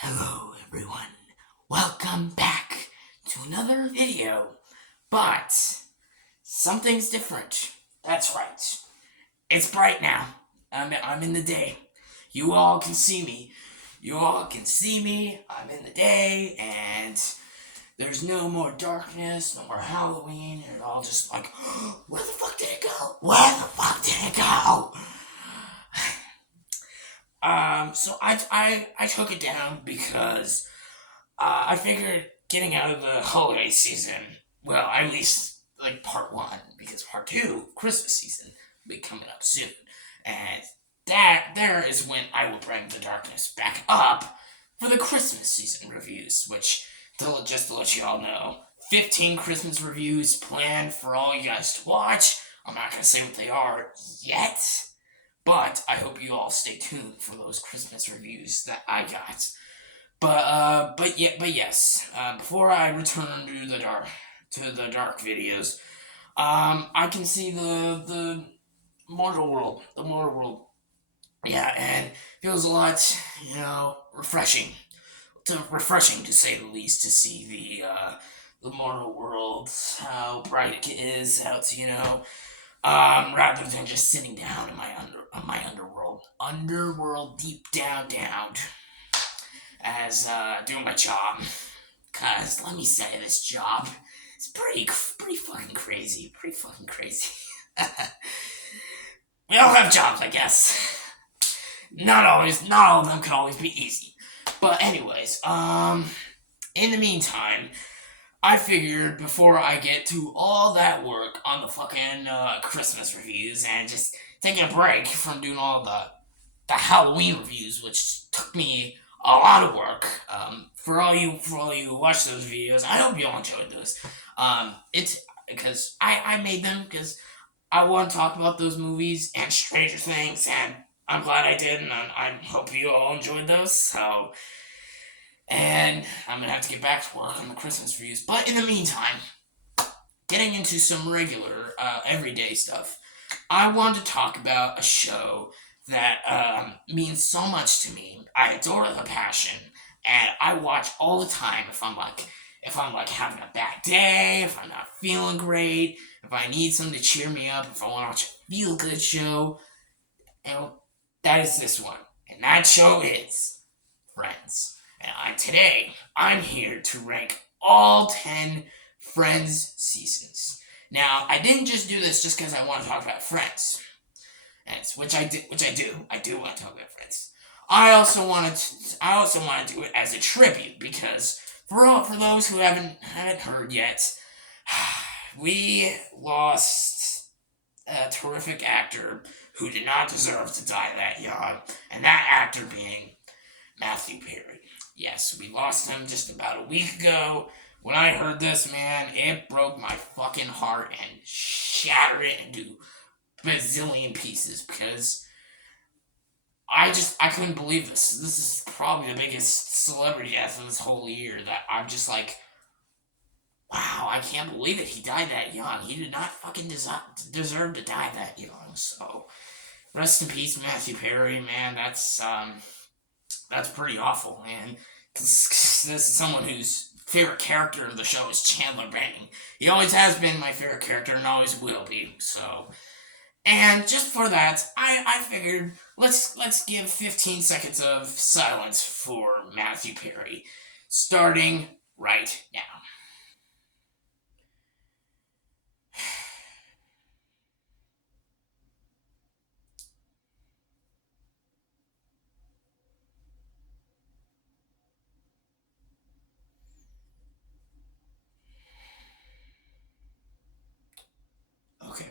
Hello everyone, welcome back to another video, but something's different. That's right, it's bright now. I'm in the day. You all can see me. I'm in the day, and there's no more darkness, no more Halloween. You're all just like, where the fuck did it go? Where the fuck did it go? So I took it down because I figured getting out of the holiday season, well, at least like part one, because part two, Christmas season, will be coming up soon. And that there is when I will bring the darkness back up for the Christmas season reviews, which, just to let you all know, 15 Christmas reviews planned for all you guys to watch. I'm not going to say what they are yet, but I hope you all stay tuned for those Christmas reviews that I got. But yes. Before I return to the dark videos, I can see the mortal world, Yeah, and feels a lot, refreshing. Refreshing to say the least to see the mortal world, how bright it is, how it's rather than just sitting down in my underworld deep down as doing my job. Cause let me say, this job is pretty fucking crazy. We all have jobs, I guess. Not all of them can always be easy. But anyways, in the meantime, I figured before I get to all that work on the fucking Christmas reviews and just taking a break from doing all the Halloween reviews, which took me a lot of work. For all you who watch those videos, I hope you all enjoyed those. It's because I made them because I want to talk about those movies and Stranger Things, and I'm glad I did, and I hope you all enjoyed those. So, and I'm gonna have to get back to work on the Christmas reviews. But in the meantime, getting into some regular, everyday stuff, I want to talk about a show that means so much to me. I adore it with a passion, and I watch all the time if I'm like having a bad day, if I'm not feeling great, if I need something to cheer me up, if I want to watch a feel good show, and that is this one. And that show is Friends. And today I'm here to rank all 10 Friends seasons. Now, I didn't just do this just because I want to talk about Friends, which I do. I do want to talk about Friends. I also want to do it as a tribute because for those who haven't heard yet, we lost a terrific actor who did not deserve to die that young, and that actor being Matthew Perry. Yes, we lost him just about a week ago. When I heard this, man, it broke my fucking heart and shattered it into bazillion pieces because I couldn't believe this. This is probably the biggest celebrity death of this whole year that I'm just like, wow, I can't believe it. He died that young. He did not fucking deserve to die that young. So, rest in peace, Matthew Perry, man. That's pretty awful, man. Because this is someone whose favorite character of the show is Chandler Bing. He always has been my favorite character and always will be. So, and just for that, I figured let's give 15 seconds of silence for Matthew Perry, starting right now. Okay.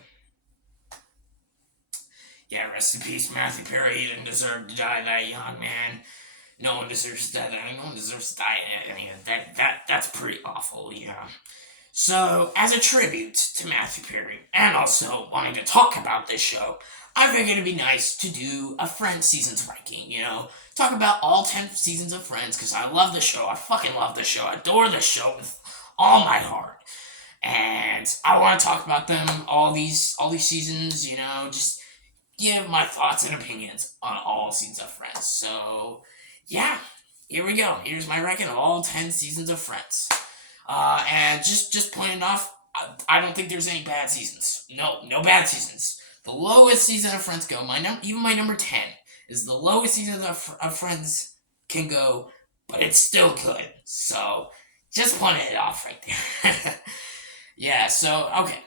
Yeah, rest in peace, Matthew Perry. He didn't deserve to die that young, man. No one deserves to die. No one deserves to die. I mean, that's pretty awful. Yeah. So, as a tribute to Matthew Perry, and also wanting to talk about this show, I figured it'd be nice to do a Friends seasons ranking. Talk about all 10 seasons of Friends because I love the show. I fucking love the show. I adore the show with all my heart, and I want to talk about them all these seasons. Just give my thoughts and opinions on all seasons of Friends. So, yeah. here we go. Here's my ranking of all 10 seasons of Friends. And just pointing off, I don't think there's any bad seasons. No bad seasons. The lowest season of Friends go. Even my number 10 is the lowest season of Friends can go, but it's still good. So just pointing it off right there. Yeah. So okay,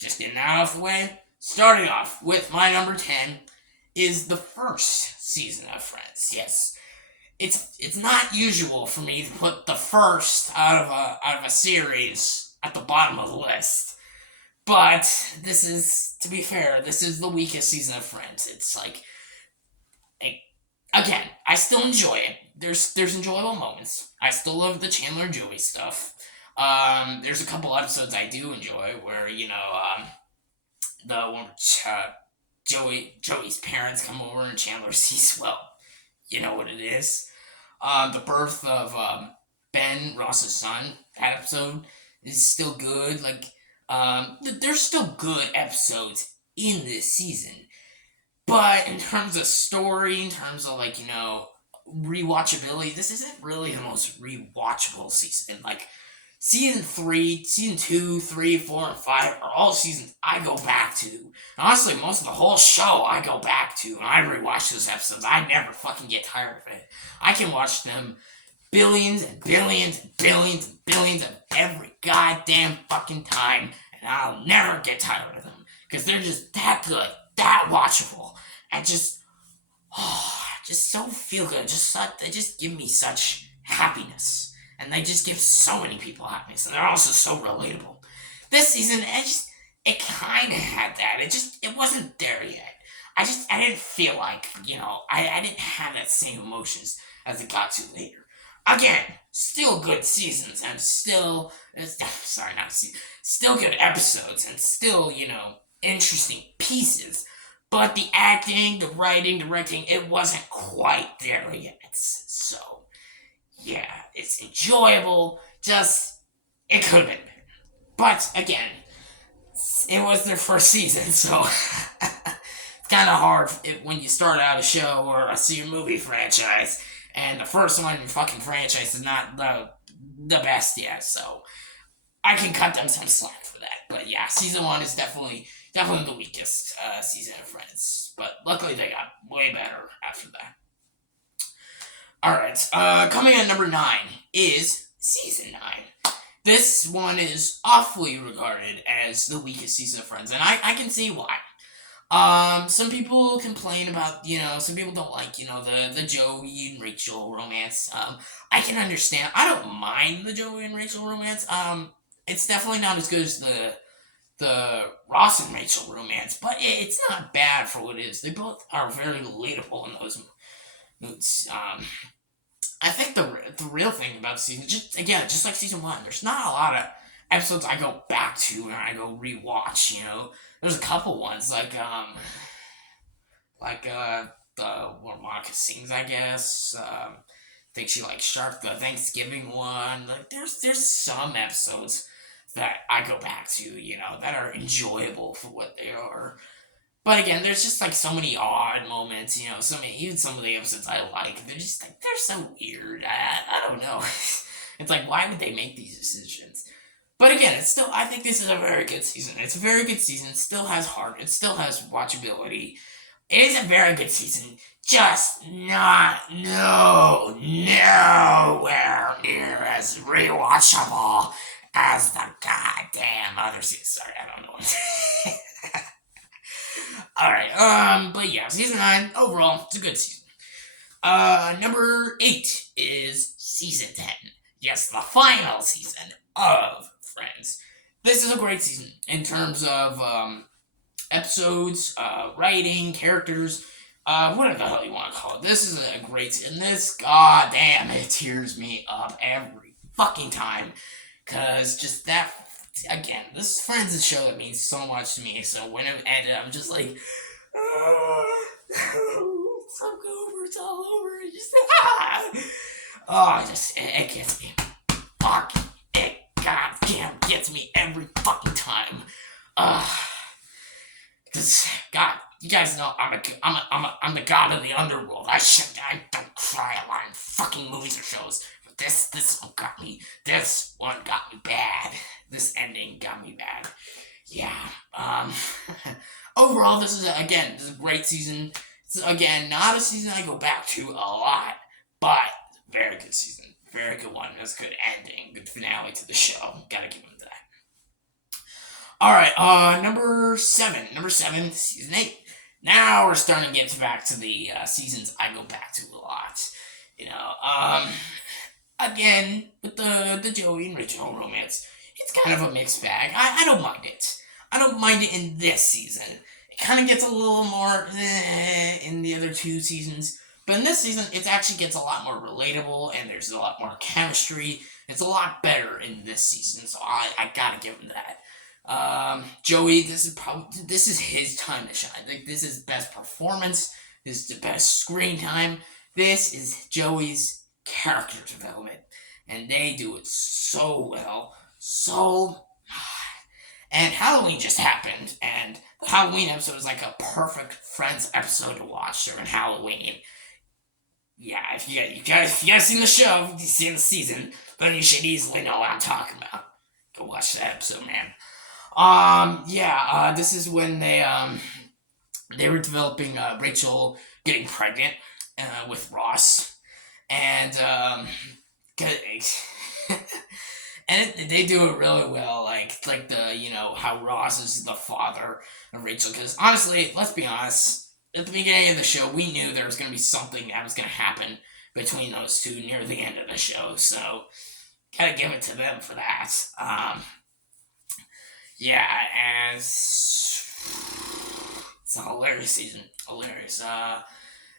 just getting that off the way. Starting off with my number 10 is the first season of Friends. Yes. It's not usual for me to put the first out of a series at the bottom of the list. But this is, to be fair, this is the weakest season of Friends. It's like, again, I still enjoy it. There's enjoyable moments. I still love the Chandler and Joey stuff. There's a couple episodes I do enjoy where, the one Joey's parents come over and Chandler sees, well, you know what it is. The birth of Ben, Ross's son, that episode is still good. Like, there's still good episodes in this season. But in terms of story, in terms of, rewatchability, this isn't really the most rewatchable season. Like, season 2, 3, 4, and 5 are all seasons I go back to. And honestly, most of the whole show I go back to, and I rewatch those episodes. I never fucking get tired of it. I can watch them billions and billions and billions and billions of every goddamn fucking time, and I'll never get tired of them. Because they're just that good, that watchable, and just so feel good. They just give me such happiness. And they just give so many people happiness, and they're also so relatable. This season, it kind of had that. It wasn't there yet. I didn't feel like, I didn't have that same emotions as it got to later. Again, still good seasons, and still good episodes, and still, interesting pieces. But the acting, the writing, directing, it wasn't quite there yet. So, yeah, it's enjoyable, it could have been better. But, again, it was their first season, so it's kind of hard when you start out a show or a movie franchise, and the first one in your fucking franchise is not the best yet, so I can cut them some slack for that. But yeah, season 1 is definitely the weakest season of Friends, but luckily they got way better after that. Alright, coming at number 9 is Season 9. This one is awfully regarded as the weakest season of Friends, and I can see why. Some people complain about, some people don't like, the Joey and Rachel romance. I can understand. I don't mind the Joey and Rachel romance. It's definitely not as good as the Ross and Rachel romance, but it's not bad for what it is. They both are very relatable in those moods. I think the real thing about the season, just like season 1, there's not a lot of episodes I go back to and I go rewatch. There's a couple ones like the where Monica sings, I guess. I think she Shark, the Thanksgiving one. Like there's some episodes that I go back to, that are enjoyable for what they are. But again, there's just so many odd moments, even some of the episodes I like, they're just they're so weird. I don't know. It's why would they make these decisions? But again, I think this is a very good season. It's a very good season. It still has heart. It still has watchability. It is a very good season. Just not nowhere near as rewatchable as the goddamn other season. Sorry, I don't know what Alright, but yeah, season 9, overall, it's a good season. Number 8 is season 10. Yes, the final season of Friends. This is a great season in terms of, episodes, writing, characters, whatever the hell you want to call it. This is a great season. This, goddamn, it tears me up every fucking time. Cause just that, again, this Friends is a show that means so much to me, so when it ended, I'm just like, it's all over, it gets me, it goddamn gets me every fucking time, cause, God, you guys know I'm the god of the underworld. I don't cry a lot in fucking movies or shows. But this one got me. This one got me bad. This ending got me bad. Yeah. Overall, this is a great season. It's again not a season I go back to a lot, but very good season. Very good one. It was a good ending. Good finale to the show. Gotta give him that. Alright, number 7. Number 7, season 8. Now we're starting to get back to the seasons I go back to a lot. Again, with the Joey and Rachel romance, it's kind of a mixed bag. I don't mind it. I don't mind it in this season. It kind of gets a little more in the other 2 seasons. But in this season, it actually gets a lot more relatable, and there's a lot more chemistry. It's a lot better in this season, so I gotta give him that. Joey, this is his time to shine. Like, this is best performance. This is the best screen time. This is Joey's character development, and they do it so well, And Halloween just happened, and the Halloween episode is like a perfect Friends episode to watch during Halloween. Yeah, if you guys seen the show, if you've seen the season, then you should easily know what I'm talking about. Go watch that episode, man. This is when they were developing Rachel getting pregnant with Ross, and and they do it really well, like how Ross is the father of Rachel. Because honestly, let's be honest, at the beginning of the show, we knew there was going to be something that was going to happen between those two near the end of the show, so gotta give it to them for that. And it's a hilarious season. Hilarious.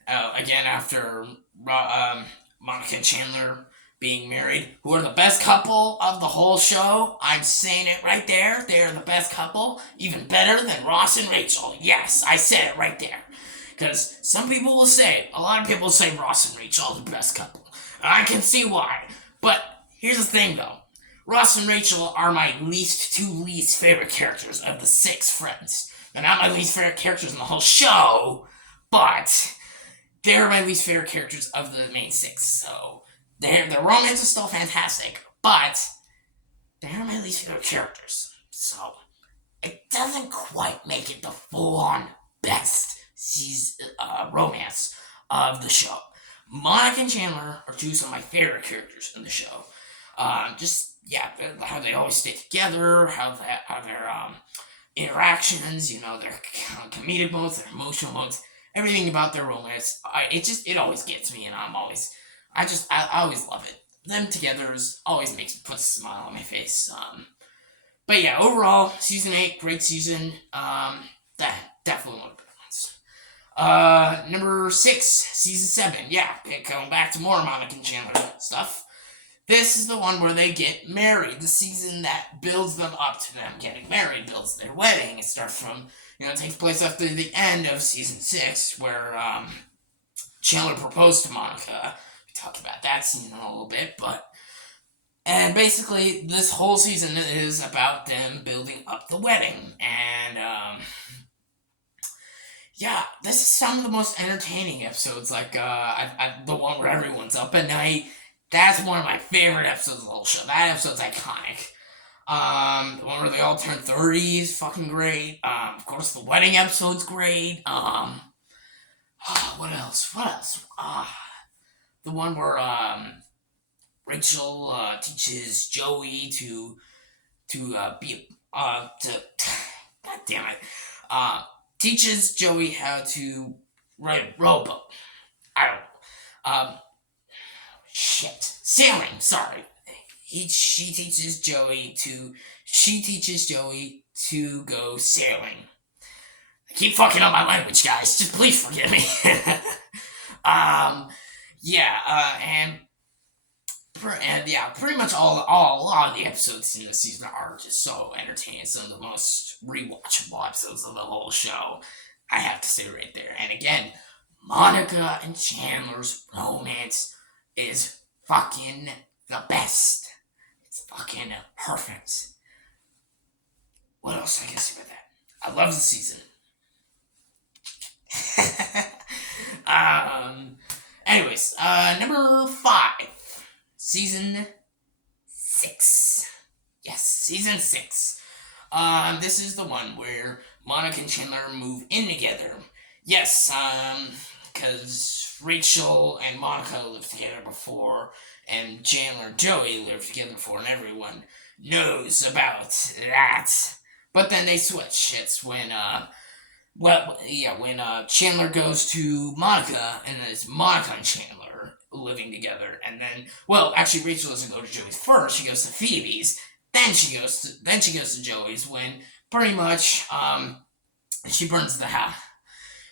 Again, after Monica and Chandler being married, who are the best couple of the whole show. I'm saying it right there. They're the best couple. Even better than Ross and Rachel. Yes, I said it right there. Because some people will say, a lot of people say Ross and Rachel are the best couple. And I can see why. But here's the thing, though. Ross and Rachel are my two least favorite characters of the 6 friends. They're not my least favorite characters in the whole show, but they're my least favorite characters of the main 6. So their romance is still fantastic, but they're my least favorite characters. So it doesn't quite make it the full-on best romance of the show. Monica and Chandler are 2 of my favorite characters in the show. How they always stay together, how their interactions, their comedic modes, their emotional modes, everything about their romance. It always gets me, and I always love it. Them together always puts a smile on my face. But yeah, overall, season 8, great season. Definitely one of the better ones. Number 6, season 7. Yeah, going back to more Monica and Chandler stuff. This is the one where they get married. The season that builds them up to them getting married, builds their wedding. It starts from, it takes place after the end of season 6, where Chandler proposed to Monica. We talked about that scene in a little bit, and basically this whole season is about them building up the wedding. And this is some of the most entertaining episodes. Like the one where everyone's up at night. That's one of my favorite episodes of the whole show. That episode's iconic. The one where they all turn 30 is fucking great. Of course, the wedding episode's great. What else? The one where Rachel teaches Joey to God damn it. Teaches Joey how to ride a rowboat. I don't know. Sailing, sorry. She teaches Joey to go sailing. I keep fucking up my language, guys. Just please forgive me. Pretty much a lot of the episodes in this season are just so entertaining. Some of the most rewatchable episodes of the whole show, I have to say right there. And again, Monica and Chandler's romance is fucking the best. It's fucking perfect. What else I can say about that? I love the season. Anyways, number 5, season 6. Yes, season 6. This is the one where Monica and Chandler move in together. Yes, because Rachel and Monica lived together before, and Chandler and Joey lived together before, and everyone knows about that. But then they switch. It's when, when Chandler goes to Monica, and it's Monica and Chandler living together, and then, well, actually, Rachel doesn't go to Joey's first. She goes to Phoebe's. Then she goes to Joey's when pretty much she burns the house.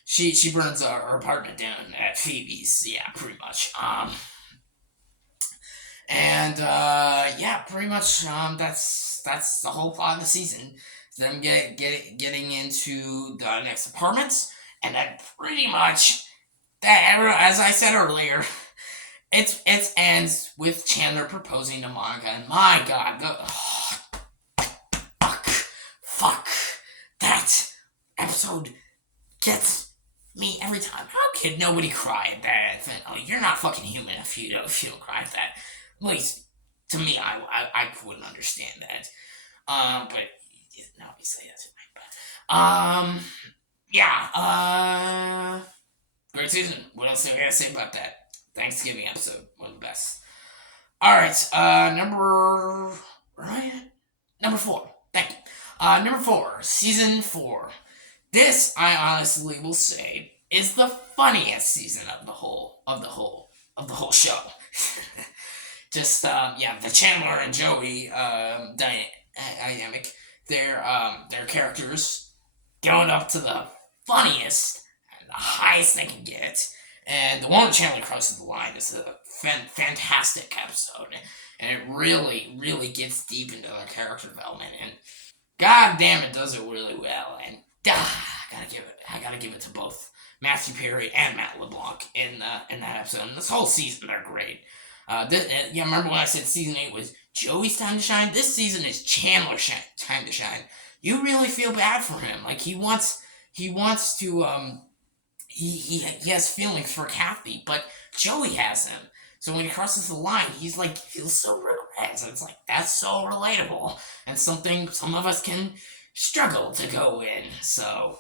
She burns her apartment down at Phoebe's. Yeah, pretty much. Yeah, pretty much. That's the whole plot of the season. Them getting into the next apartments, and then pretty much that, as I said earlier, it ends with Chandler proposing to Monica, and my God, fuck, that episode gets me every time. How can nobody cry at that? Oh, you're not fucking human if you don't cry at that. At least to me, I wouldn't understand that. But obviously that's right. But yeah. Great season. What else do I gotta say about that? Thanksgiving episode, one of the best. All right, number 4. Thank you. Number 4, season 4. This, I honestly will say, is the funniest season of the whole show. Just the Chandler and Joey dynamic. Their characters going up to the funniest and the highest they can get. And the one with Chandler crosses the line is a fantastic episode, and it really, really gets deep into their character development, and god damn, it does it really well. And I gotta give it to both Matthew Perry and Matt LeBlanc in that episode. And this whole season, they're great. Remember when I said season 8 was Joey's time to shine? This season is Chandler's time to shine. You really feel bad for him. Like he wants to he has feelings for Kathy, but Joey has him. So when he crosses the line, he's like, feels so regret. So it's like, that's so relatable, and something some of us can struggle to go in. So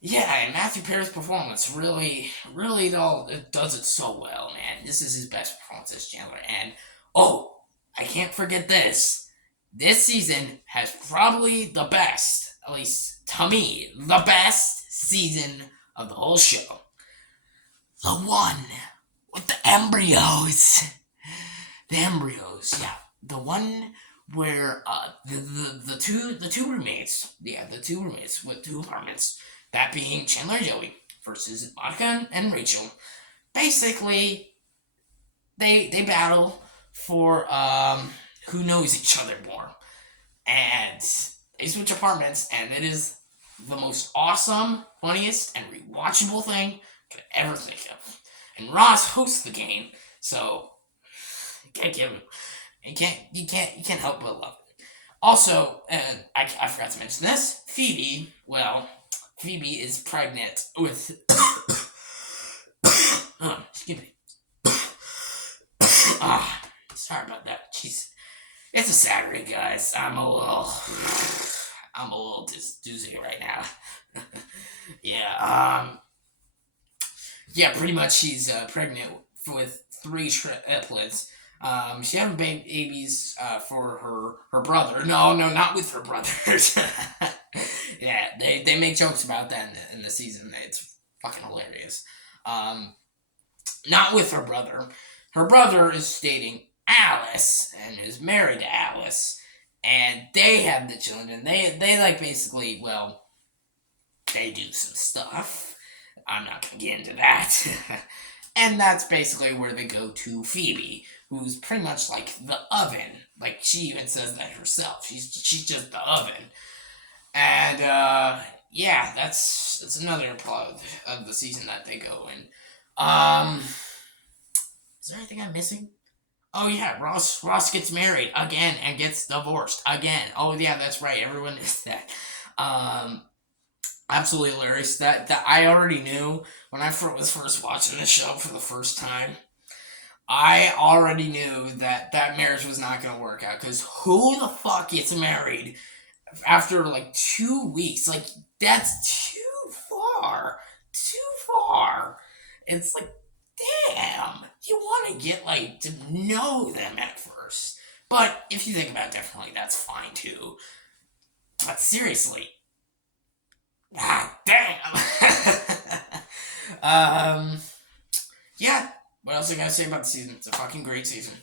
yeah, and Matthew Perry's performance really, really it does it so well, man. This is his best performance as Chandler. And I can't forget this. This season has probably the best, at least to me, the best season of the whole show. The one with the embryos. The embryos, yeah. The one where the two roommates, the two roommates with 2 apartments, that being Chandler and Joey versus Monica and Rachel. Basically, they battle for who knows each other more. And they switch apartments, and it is the most awesome, funniest, and rewatchable thing I could ever think of. And Ross hosts the game, so you can't help but love it. Also, and I forgot to mention this, Phoebe is pregnant with excuse me. Sorry about that. Jeez. It's a Saturday, guys. I'm a little doozy right now. Pretty much she's pregnant with 3 triplets. She had babies for her brother. No, not with her brothers. Yeah, they make jokes about that in the season. It's fucking hilarious. Not with her brother. Her brother is dating Alice and is married to Alice, and they have the children. They like basically, well, they do some stuff. I'm not gonna get into that. And that's basically where they go to Phoebe, who's pretty much like the oven. Like, she even says that herself. She's just the oven. And that's another plot of the season that they go in. Is there anything I'm missing? Oh yeah, Ross gets married again and gets divorced again. Oh yeah, that's right. Everyone knows that. Absolutely hilarious. That I already knew when I was first watching the show for the first time. I already knew that that marriage was not going to work out because who the fuck gets married after like 2 weeks? Like that's too far, too far. It's like, damn, you want to get like to know them at first. But if you think about it differently, that's fine too. But seriously, ah, damn. um, yeah. What else I gotta say about the season? It's a fucking great season.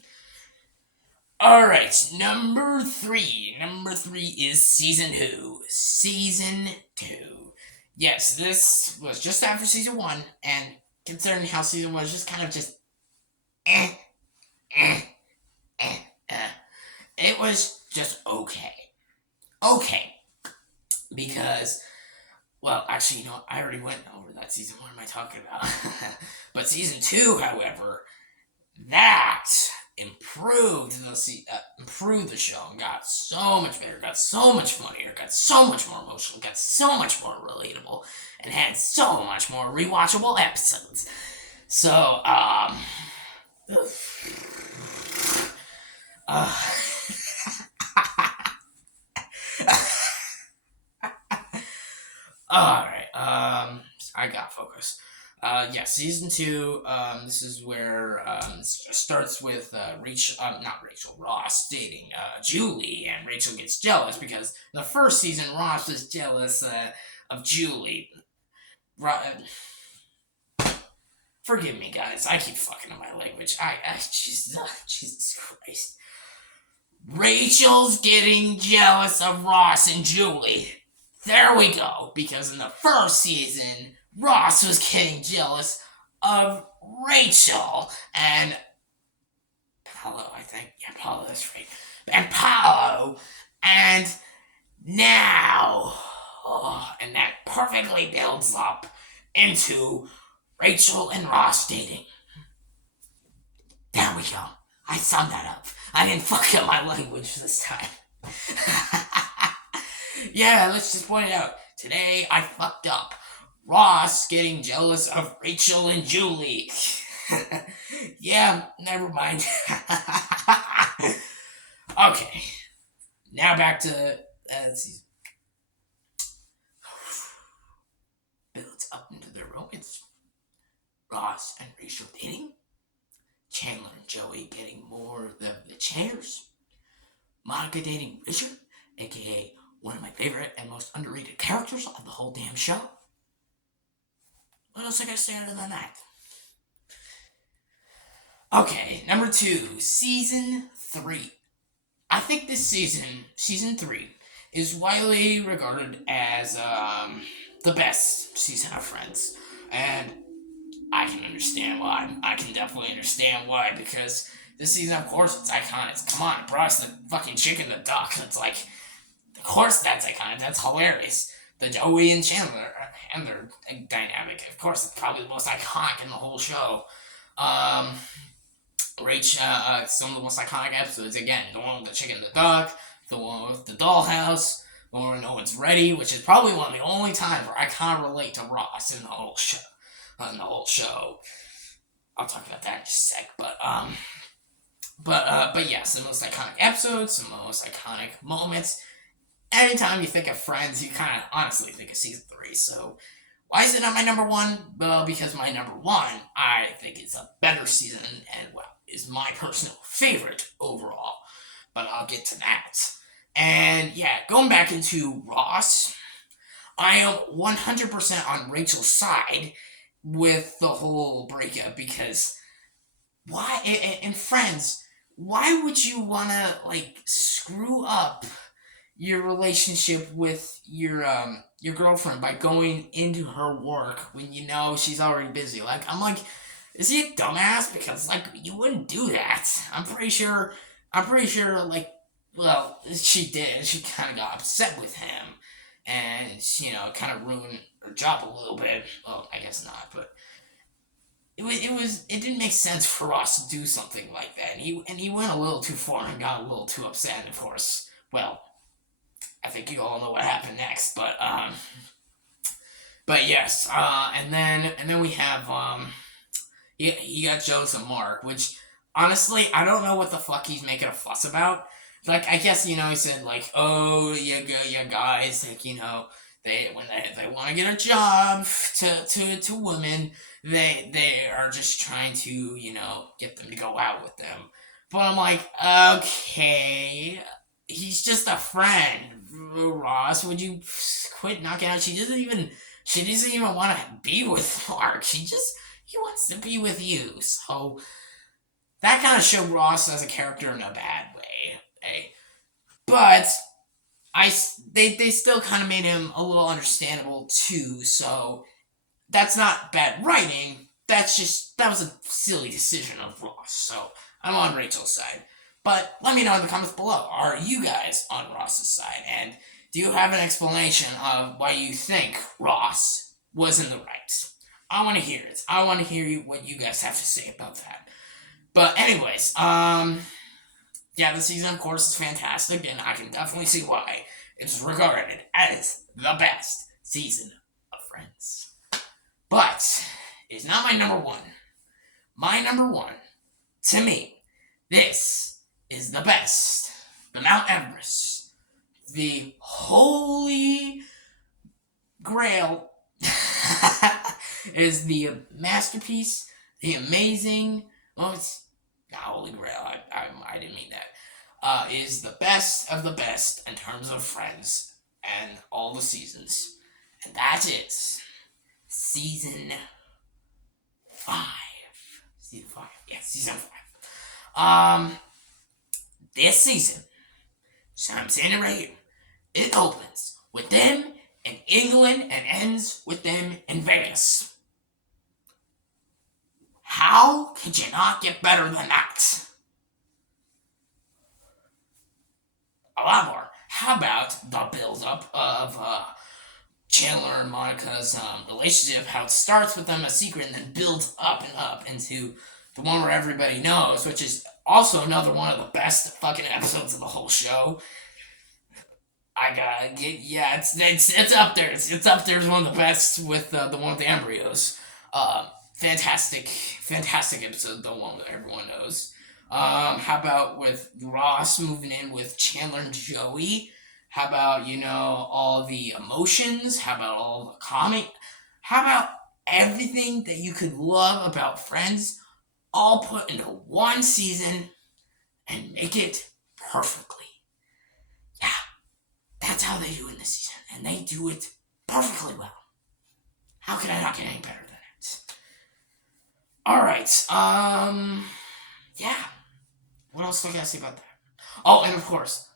All right, number three. Number three is season two. Season two. Yes, this was just after season one, and considering how season one was just kind of just eh, eh, eh, it was just okay. Okay, because well, actually, you know, I already went over that season. What am I talking about? But season two, however, that improved the show and got so much better, got so much funnier, got so much more emotional, got so much more relatable, and had so much more rewatchable episodes. So, uh, all right. I got focus. Yeah, season two. This is where it starts with not Rachel, Ross dating Julie, and Rachel gets jealous because the first season Ross was jealous of Julie. Forgive me, guys. I keep fucking up my language. Jesus Christ. Rachel's getting jealous of Ross and Julie. There we go. Because in the first season, Ross was getting jealous of Rachel and Paolo, I think. Yeah, Paolo, that's right. And Paolo. And now. Oh, and that perfectly builds up into Rachel and Ross dating. There we go. I summed that up. I didn't fuck up my language this time. Yeah, let's just point it out. Today I fucked up. Ross getting jealous of Rachel and Julie. Yeah, never mind. Okay, now back to let's see. Builds up into their romance. Ross and Rachel dating. Chandler and Joey getting more of the chairs. Monica dating Richard, aka one of my favorite and most underrated characters of the whole damn show. What else I gotta say other than that? Okay, number two, season three. I think this season three, is widely regarded as the best season of Friends, and I can understand why. I can definitely understand why, because this season, of course, it's iconic. Come on, bro, it's the fucking chicken the duck. It's like, of course that's iconic. That's hilarious. The Joey and Chandler and their dynamic, of course, it's probably the most iconic in the whole show. Some of the most iconic episodes, again, the one with the chicken and the duck, the one with the dollhouse, the one where no one's ready, which is probably one of the only times where I kind of relate to Ross in the whole show. I'll talk about that in just a sec, but yes, the most iconic episodes, some of the most iconic moments. Anytime you think of Friends, you kind of honestly think of season three. So, why is it not my number one? Well, because my number one, I think it's a better season, and well, is my personal favorite overall. But I'll get to that. And yeah, going back into Ross, I am 100% on Rachel's side with the whole breakup, because why in Friends, why would you want to like screw up your relationship with your girlfriend by going into her work when you know she's already busy? Like, I'm like, is he a dumbass? Because like, you wouldn't do that. I'm pretty sure like, well, she did. She kind of got upset with him, and kind of ruined her job a little bit. Well, I guess not, but it didn't make sense for Ross to do something like that. And he went a little too far and got a little too upset. And of course, well, I think you all know what happened next. But But yes, and then we have he got Joseph Mark, which honestly I don't know what the fuck he's making a fuss about. Like I guess he said like, oh you guys, like they when they want to get a job to women, they are just trying to get them to go out with them. But I'm like, okay, he's just a friend. Ross, would you quit knocking out? She doesn't even want to be with Mark. He wants to be with you. So that kind of showed Ross as a character in a bad way. Eh? But they still kind of made him a little understandable too. So that's not bad writing. That was a silly decision of Ross. So I'm on Rachel's side. But let me know in the comments below. Are you guys on Ross's side? And do you have an explanation of why you think Ross was in the right? I want to hear it. I want to hear what you guys have to say about that. But anyways, yeah, the season of course is fantastic, and I can definitely see why it's regarded as the best season of Friends. But it's not my number one. My number one, to me, this is the best. The Mount Everest. The holy grail is the masterpiece, the amazing. Well, it's not holy grail. I didn't mean that. Is the best of the best in terms of Friends and all the seasons, and that is season 5. Season 5. Yeah, season 5. This season, so I'm saying it right here. It opens with them in England and ends with them in Vegas. How could you not get better than that? A lot more. How about the build-up of Chandler and Monica's relationship? How it starts with them a secret and then builds up and up into the one where everybody knows, which is also another one of the best fucking episodes of the whole show. I gotta get it's up there. It's up there as one of the best with the one with the embryos. Fantastic episode, the one that everyone knows. How about with Ross moving in with Chandler and Joey? How about all the emotions? How about all the comic? How about everything that you could love about Friends, all put into one season and make it perfectly? Yeah, that's how they do it in this season, and they do it perfectly well. How can I not get any better than it? All right. Yeah. What else do I gotta say about that? Oh, and of course,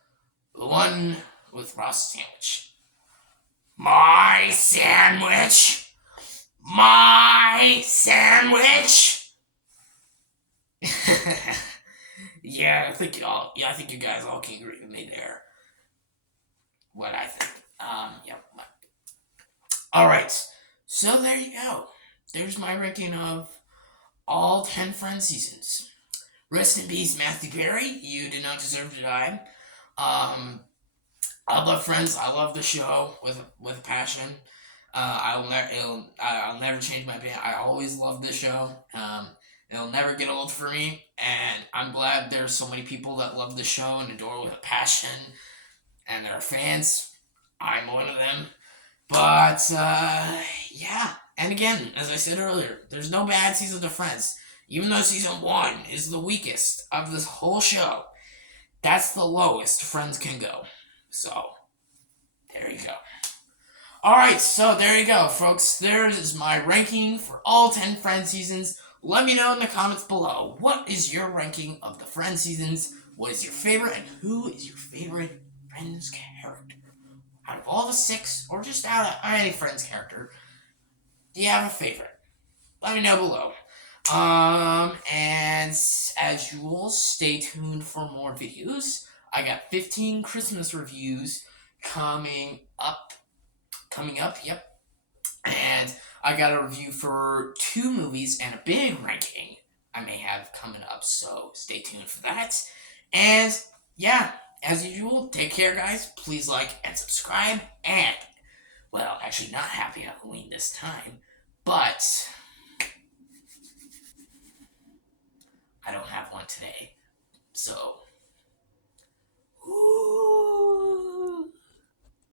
the one with Ross sandwich. My sandwich. My sandwich. Yeah, I think you guys all can agree with me there. What I think. Yeah. All right. So there you go. There's my ranking of all 10 Friends seasons. Rest in peace, Matthew Perry. You did not deserve to die. I love Friends. I love the show with passion. I'll never change my opinion. I always love this show. It'll never get old for me, and I'm glad there's so many people that love the show and adore it with a passion, and they're fans. I'm one of them. But yeah, and again, as I said earlier, there's no bad seasons of Friends. Even though season 1 is the weakest of this whole show, that's the lowest Friends can go. So, there you go. Alright, so there you go, folks. There is my ranking for all 10 Friends seasons. Let me know in the comments below. What is your ranking of the Friends seasons? What is your favorite, and who is your favorite Friends character? Out of all the 6, or just out of any Friends character, do you have a favorite? Let me know below. And as usual, stay tuned for more videos. I got 15 Christmas reviews coming up, yep. And I got a review for 2 movies and a big ranking I may have coming up, so stay tuned for that. And yeah, as usual, take care, guys. Please like and subscribe, and Well, actually, not Happy Halloween this time, but I don't have one today. So,